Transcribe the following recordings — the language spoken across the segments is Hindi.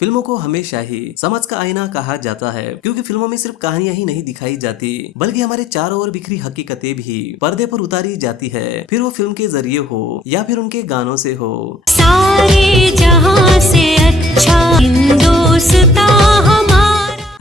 फिल्मों को हमेशा ही समाज का आईना कहा जाता है, क्योंकि फिल्मों में सिर्फ कहानियां ही नहीं दिखाई जाती बल्कि हमारे चारों ओर बिखरी हकीकतें भी पर्दे पर उतारी जाती है। फिर वो फिल्म के जरिए हो या फिर उनके गानों से हो। सारे जहां से अच्छा हिंदुस्तां हमारा।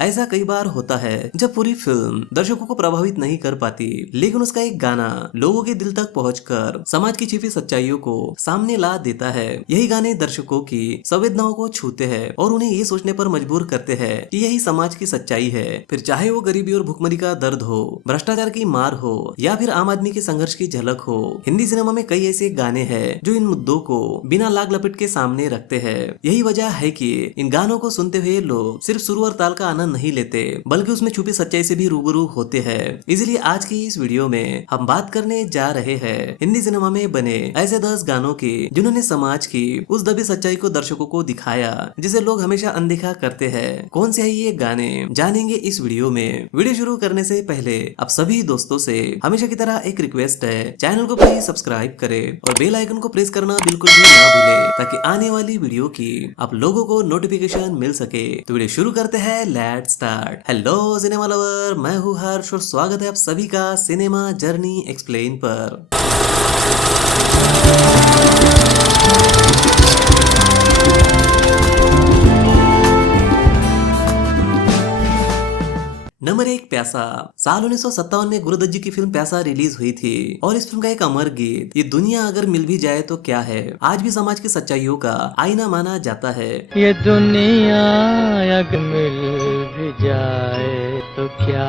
ऐसा कई बार होता है जब पूरी फिल्म दर्शकों को प्रभावित नहीं कर पाती, लेकिन उसका एक गाना लोगों के दिल तक पहुंचकर समाज की छिपी सच्चाइयों को सामने ला देता है। यही गाने दर्शकों की संवेदनाओं को छूते हैं और उन्हें ये सोचने पर मजबूर करते हैं कि यही समाज की सच्चाई है। फिर चाहे वो गरीबी और भुखमरी का दर्द हो, भ्रष्टाचार की मार हो या फिर आम आदमी के संघर्ष की झलक हो, हिंदी सिनेमा में कई ऐसे गाने हैं जो इन मुद्दों को बिना लाग लपेट के सामने रखते हैं। यही वजह है कि इन गानों को सुनते हुए लोग सिर्फ सुर और ताल का आनंद नहीं लेते बल्कि उसमें छुपी सच्चाई से भी रूबरू होते हैं। इसलिए आज की इस वीडियो में हम बात करने जा रहे हैं हिंदी सिनेमा में बने ऐसे 10 गानों की जिन्होंने समाज की उस दबी सच्चाई को दर्शकों को दिखाया जिसे लोग हमेशा अनदेखा करते हैं। कौन से है ये गाने जानेंगे इस वीडियो में। वीडियो शुरू करने से पहले आप सभी दोस्तों से हमेशा की तरह एक रिक्वेस्ट है, चैनल को प्लीज सब्सक्राइब करें और बेल आइकन को प्रेस करना बिल्कुल भी ना भूले ताकि आने वाली वीडियो की आप लोगों को नोटिफिकेशन मिल सके। तो वीडियो शुरू करते हैं, let's start. Hello cinema lover, मैं हूँ हर्ष और स्वागत है आप सभी का सिनेमा जर्नी एक्सप्लेन पर। नंबर 1, प्यासा। साल 1957 में गुरुदत्त जी की फिल्म प्यासा रिलीज हुई थी और इस फिल्म का एक अमर गीत ये दुनिया अगर मिल भी जाए तो क्या है आज भी समाज की सच्चाइयों का आईना माना जाता है। ये दुनिया अगर मिल भी जाए तो क्या।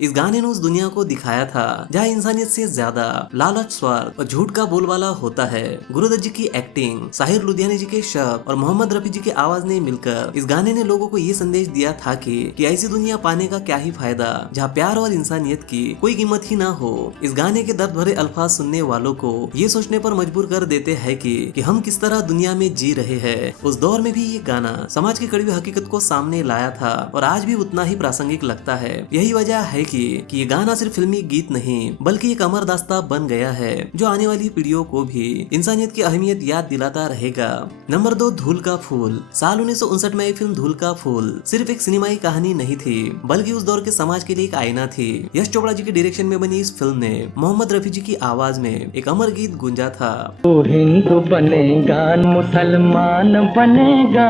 इस गाने ने उस दुनिया को दिखाया था जहाँ इंसानियत से ज्यादा लालच, स्वार्थ और झूठ का बोलबाला होता है। गुरुदत्त जी की एक्टिंग, साहिर लुधियानी जी के शब्द और मोहम्मद रफी जी की आवाज ने मिलकर इस गाने ने लोगों को ये संदेश दिया था कि ऐसी दुनिया पाने का क्या ही फायदा जहाँ प्यार और इंसानियत की कोई कीमत ही ना हो। इस गाने के दर्द भरे अल्फाज सुनने वालों को ये सोचने पर मजबूर कर देते हैं कि हम किस तरह दुनिया में जी रहे हैं। उस दौर में भी ये गाना समाज की कड़वी हकीकत को सामने लाया था और आज भी उतना ही प्रासंगिक लगता है। यही वजह है कि ये गाना सिर्फ फिल्मी गीत नहीं बल्कि एक अमर दास्तां बन गया है जो आने वाली पीढ़ियों को भी इंसानियत की अहमियत याद दिलाता रहेगा। नंबर 2, धूल का फूल। साल 1959 में आई फिल्म धूल का फूल सिर्फ एक सिनेमाई कहानी नहीं थी बल्कि उस दौर के समाज के लिए एक आईना थी। यश चोपड़ा जी के डायरेक्शन में बनी इस फिल्म ने मोहम्मद रफी जी की आवाज में एक अमर गीत गूंजा था। तू हिंदू बनेगा, मुसलमान बनेगा,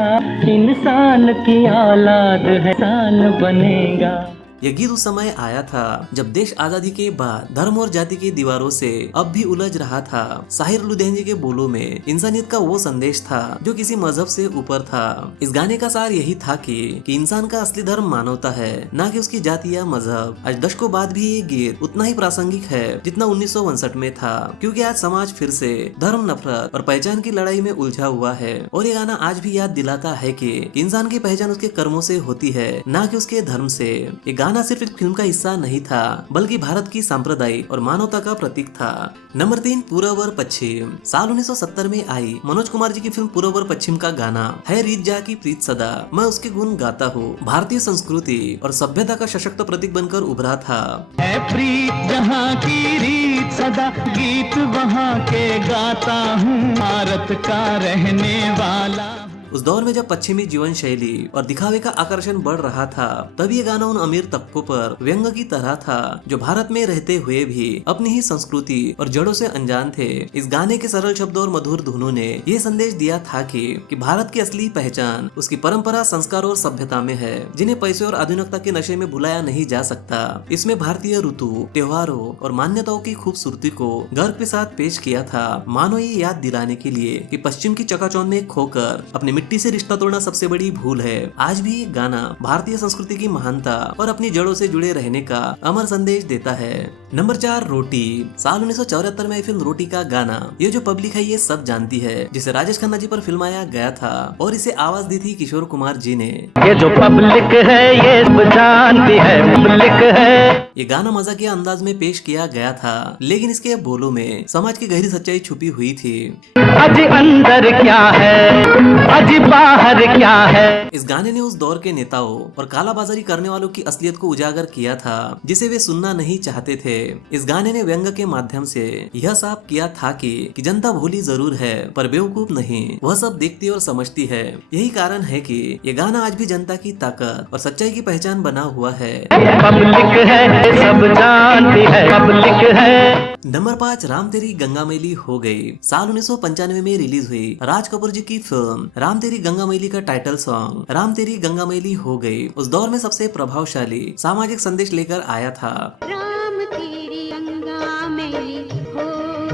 इंसान की औलाद है, इंसान बनेगा। यह गीत उस समय आया था जब देश आजादी के बाद धर्म और जाति की दीवारों से अब भी उलझ रहा था। साहिर लुधियानी जी के बोलों में इंसानियत का वो संदेश था जो किसी मजहब से ऊपर था। इस गाने का सार यही था कि इंसान का असली धर्म मानवता है, ना कि उसकी जाति या मजहब। आज दशकों बाद भी ये गीत उतना ही प्रासंगिक है जितना 1959 में था, क्योंकि आज समाज फिर से धर्म, नफरत और पहचान की लड़ाई में उलझा हुआ है। और ये गाना आज भी याद दिलाता है कि इंसान की पहचान उसके कर्मों से होती है, ना कि उसके धर्म से। ये गाना सिर्फ एक फिल्म का हिस्सा नहीं था बल्कि भारत की सांप्रदायिक और मानवता का प्रतीक था। नंबर 3, पूरब और पश्चिम। साल 1970 में आई मनोज कुमार जी की फिल्म पूरब और पश्चिम का गाना है रीत जहाँ की प्रीत सदा, मैं उसके गुण गाता हूँ भारतीय संस्कृति और सभ्यता का सशक्त प्रतीक बनकर उभरा था। है प्रीत जहाँ की रीत सदा, गीत वहाँ के गाता हूँ, भारत का रहने वाला। उस दौर में जब पश्चिमी जीवन शैली और दिखावे का आकर्षण बढ़ रहा था तब ये गाना उन अमीर तबकों पर व्यंग की तरह था जो भारत में रहते हुए भी अपनी ही संस्कृति और जड़ों से अनजान थे। इस गाने के सरल शब्दों और मधुर धुनों ने ये संदेश दिया था कि भारत की असली पहचान उसकी परंपरा, संस्कार और सभ्यता में है, जिन्हें पैसे और आधुनिकता के नशे में भुलाया नहीं जा सकता। इसमें भारतीय ऋतु, त्योहारों और मान्यताओं की खूबसूरती को गर्व के साथ पेश किया था, मानो ये याद दिलाने के लिए कि पश्चिम की चकाचौंध में खोकर अपने मिट्टी से रिश्ता तोड़ना सबसे बड़ी भूल है। आज भी ये गाना भारतीय संस्कृति की महानता और अपनी जड़ों से जुड़े रहने का अमर संदेश देता है। नंबर 4, रोटी। साल 1974 में आई फिल्म रोटी का गाना ये जो पब्लिक है ये सब जानती है, जिसे राजेश खन्ना जी पर फिल्माया गया था और इसे आवाज दी थी किशोर कुमार जी ने। ये जो पब्लिक है ये सब जानती है, पब्लिक है। ये गाना मजाकिया अंदाज में पेश किया गया था, लेकिन इसके बोलों में समाज की गहरी सच्चाई छुपी हुई थी। आज अंदर क्या है, आज बाहर क्या है। इस गाने ने उस दौर के नेताओं और कालाबाजारी करने वालों की असलियत को उजागर किया था जिसे वे सुनना नहीं चाहते थे। इस गाने ने व्यंग के माध्यम से यह साफ किया था कि जनता भोली जरूर है पर बेवकूफ नहीं, वह सब देखती और समझती है। यही कारण है कि ये गाना आज भी जनता की ताकत और सच्चाई की पहचान बना हुआ है। पब्लिक है, सब जानती है, पब्लिक है। नंबर 5, राम तेरी गंगा मैली हो गई। साल 1995 में रिलीज हुई राज कपूर जी की फिल्म राम तेरी गंगा मैली का टाइटल सॉन्ग राम तेरी गंगा मैली हो गई उस दौर में सबसे प्रभावशाली सामाजिक संदेश लेकर आया था। राम तेरी गंगा मैली हो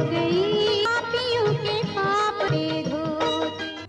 गई, पापियों के पाप दे धो।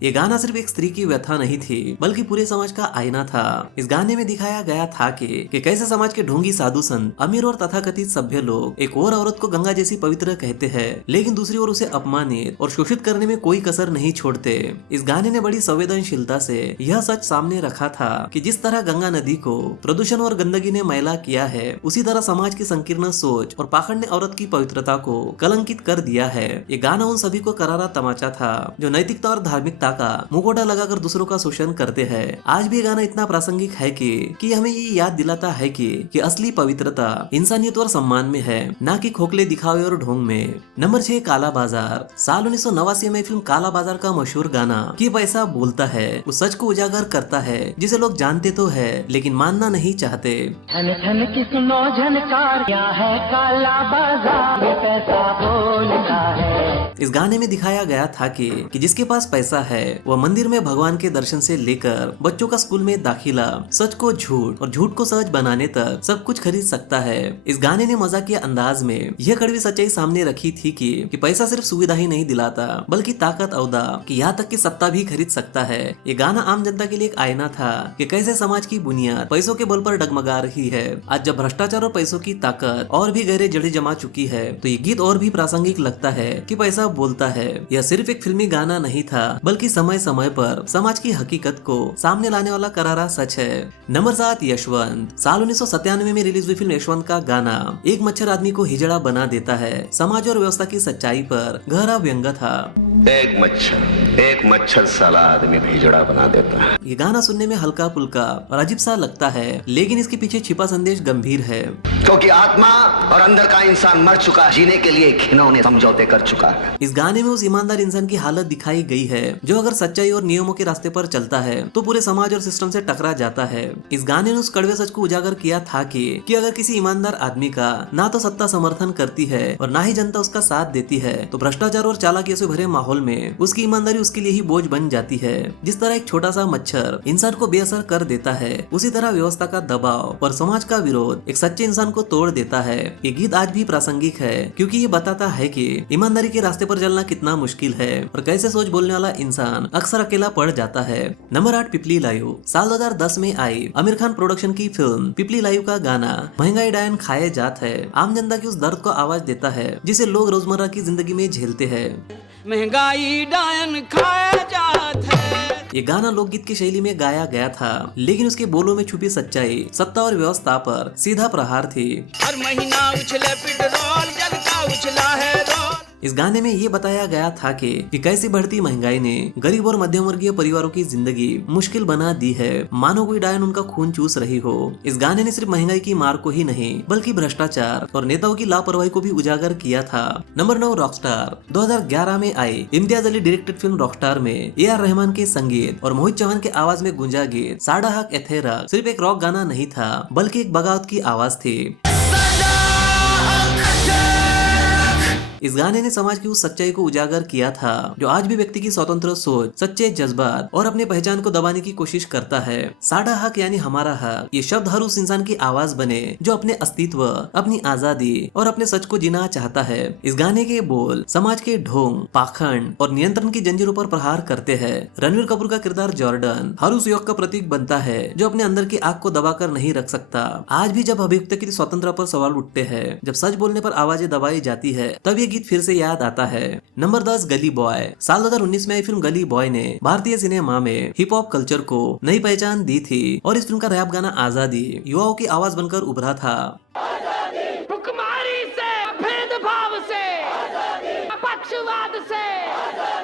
ये गाना सिर्फ एक स्त्री की व्यथा नहीं थी बल्कि पूरे समाज का आईना था। इस गाने में दिखाया गया था कि कैसे समाज के ढोंगी साधु संत, अमीर और तथाकथित सभ्य लोग एक और औरत को गंगा जैसी पवित्र कहते हैं, लेकिन दूसरी ओर उसे अपमानित और शोषित करने में कोई कसर नहीं छोड़ते। इस गाने ने बड़ी संवेदनशीलता से यह सच सामने रखा था कि जिस तरह गंगा नदी को प्रदूषण और गंदगी ने मैला किया है, उसी तरह समाज की संकीर्ण सोच और पाखंड ने औरत की पवित्रता को कलंकित कर दिया है। ये गाना उन सभी को करारा तमाचा था जो नैतिकता और धार्मिकता का मुखौटा लगाकर दूसरों का शोषण करते हैं। आज भी गाना इतना प्रासंगिक है कि हमें ये याद दिलाता है कि असली पवित्रता इंसानियत और सम्मान में है, ना कि खोखले दिखावे और ढोंग में। नंबर 6, काला बाजार। साल 1989 में फिल्म काला बाजार का मशहूर गाना कि पैसा बोलता है उस सच को उजागर करता है जिसे लोग जानते तो है लेकिन मानना नहीं चाहते। धन धन की सुनो झनकार, क्या है काला बाजार, ये पैसा बोलता है। इस गाने में दिखाया गया था कि जिसके पास पैसा है वह मंदिर में भगवान के दर्शन से लेकर बच्चों का स्कूल में दाखिला, सच को झूठ और झूठ को सच बनाने तक सब कुछ खरीद सकता है। इस गाने ने मजाकिया अंदाज में यह कड़वी सच्चाई सामने रखी थी कि पैसा सिर्फ सुविधा ही नहीं दिलाता बल्कि ताकत, औदा कि यहाँ तक की सत्ता भी खरीद सकता है। ये गाना आम जनता के लिए एक आईना था कि कैसे समाज की बुनियाद पैसों के बल पर डगमगा रही है। आज जब भ्रष्टाचार और पैसों की ताकत और भी गहरे जड़ें जमा चुकी है तो ये गीत और भी प्रासंगिक लगता है कि पैसा बोलता है। यह सिर्फ एक फिल्मी गाना नहीं था बल्कि समय समय पर समाज की हकीकत को सामने लाने वाला करारा सच है। नंबर 7, यशवंत। साल 1997 में रिलीज हुई फिल्म यशवंत का गाना एक मच्छर आदमी को हिजड़ा बना देता है। समाज और व्यवस्था की सच्चाई पर गहरा व्यंग था। एक मच्छर साला आदमी हिजड़ा बना देता है। ये गाना सुनने में हल्का फुल्का और अजीब सा लगता है लेकिन इसके पीछे छिपा संदेश गंभीर है, क्योंकि आत्मा और अंदर का इंसान मर चुका है, जीने के लिए घिनौने समझौते कर चुका है। इस गाने में उस ईमानदार इंसान की हालत दिखाई गई है जो अगर सच्चाई और नियमों के रास्ते पर चलता है तो पूरे समाज और सिस्टम से टकरा जाता है। इस गाने ने उस कड़वे सच को उजागर किया था कि अगर किसी ईमानदार आदमी का ना तो सत्ता समर्थन करती है और ना ही जनता उसका साथ देती है तो भ्रष्टाचार और चालाकियों से भरे माहौल में उसकी ईमानदारी उसके लिए ही बोझ बन जाती है। जिस तरह एक छोटा सा मच्छर इंसान को बेअसर कर देता है उसी तरह व्यवस्था का दबाव और समाज का विरोध एक सच्चे इंसान को तोड़ देता है। ये गीत आज भी प्रासंगिक है क्योंकि ये बताता है कि ईमानदारी के रास्ते पर चलना कितना मुश्किल है और कैसे सोच बोलने वाला इंसान अक्सर अकेला पड़ जाता है। नंबर 8, पिपली लाइव। साल 2010 में आई आमिर खान प्रोडक्शन की फिल्म पिपली लाइव का गाना महंगाई डायन खाए जात है आम जनता की उस दर्द को आवाज देता है जिसे लोग रोजमर्रा की जिंदगी में झेलते हैं। महंगाई डायन खाया जात है। ये गाना लोकगीत की शैली में गाया गया था लेकिन उसके बोलों में छुपी सच्चाई सत्ता और व्यवस्था पर सीधा प्रहार थी। हर महीना उछले पेट्रोल, जल का उछला है रोल। इस गाने में ये बताया गया था कि कैसे बढ़ती महंगाई ने गरीब और मध्यम वर्गीय परिवारों की जिंदगी मुश्किल बना दी है, मानो कोई डायन उनका खून चूस रही हो। इस गाने ने सिर्फ महंगाई की मार को ही नहीं बल्कि भ्रष्टाचार और नेताओं की लापरवाही को भी उजागर किया था। नंबर 9, रॉकस्टार। 2011 में आई इम्तियाज अली डायरेक्टेड फिल्म रॉकस्टार में AR रहमान के संगीत और मोहित चौहान के आवाज में गूंजा गीत साडा हक एथेरा सिर्फ एक रॉक गाना नहीं था बल्कि एक बगावत की आवाज थी। इस गाने ने समाज की उस सच्चाई को उजागर किया था जो आज भी व्यक्ति की स्वतंत्र सोच, सच्चे जज्बात और अपने पहचान को दबाने की कोशिश करता है। साडा हक यानी हमारा हक, ये शब्द हर उस इंसान की आवाज बने जो अपने अस्तित्व, अपनी आजादी और अपने सच को जीना चाहता है। इस गाने के बोल समाज के ढोंग, पाखंड और नियंत्रण की जंजीरों पर प्रहार करते हैं। रणवीर कपूर का किरदार जॉर्डन हर उस युवक का प्रतीक बनता है जो अपने अंदर की आग को दबाकर नहीं रख सकता। आज भी जब अभिव्यक्ति की स्वतंत्रता पर सवाल उठते हैं, जब सच बोलने पर आवाजें दबाई जाती है, तब ये गीत फिर से याद आता है। नंबर 10, गली बॉय। साल 2019 में आई फिल्म गली बॉय ने भारतीय सिनेमा में हिप हॉप कल्चर को नई पहचान दी थी और इस फिल्म का रैप गाना आजादी युवाओं की आवाज बनकर उभरा था। भुखमारी से, भेदभाव से, पक्षवाद से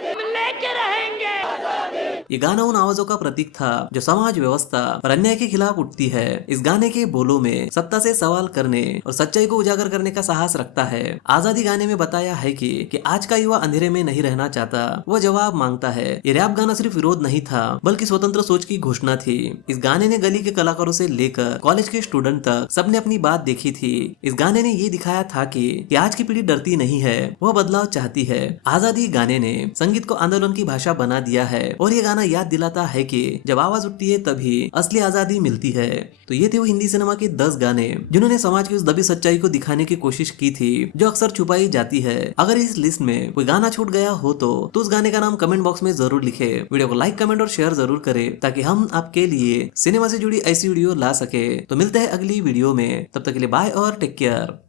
हम लेके रहेंगे। ये गाना उन आवाजों का प्रतीक था जो समाज व्यवस्था और अन्याय के खिलाफ उठती है। इस गाने के बोलों में सत्ता से सवाल करने और सच्चाई को उजागर करने का साहस रखता है। आजादी गाने में बताया है कि आज का युवा अंधेरे में नहीं रहना चाहता, वो जवाब मांगता है। ये रैप गाना सिर्फ विरोध नहीं था बल्कि स्वतंत्र सोच की घोषणा थी। इस गाने ने गली के कलाकारों से लेकर कॉलेज के स्टूडेंट तक सबने अपनी बात देखी थी। इस गाने ने ये दिखाया था कि आज की पीढ़ी डरती नहीं है, वह बदलाव चाहती है। आजादी गाने ने संगीत को आंदोलन की भाषा बना दिया है और ये गाना याद दिलाता है कि जब आवाज उठती है तभी असली आजादी मिलती है। तो ये थे वो हिंदी सिनेमा के 10 गाने जिन्होंने समाज की उस दबी सच्चाई को दिखाने की कोशिश की थी जो अक्सर छुपाई जाती है। अगर इस लिस्ट में कोई गाना छूट गया हो तो उस गाने का नाम कमेंट बॉक्स में जरूर लिखे। वीडियो को लाइक, कमेंट और शेयर जरूर करें ताकि हम आपके लिए सिनेमा से जुड़ी ऐसी वीडियो ला सके। तो मिलते हैं अगली वीडियो में, तब तक के लिए बाय और टेक केयर।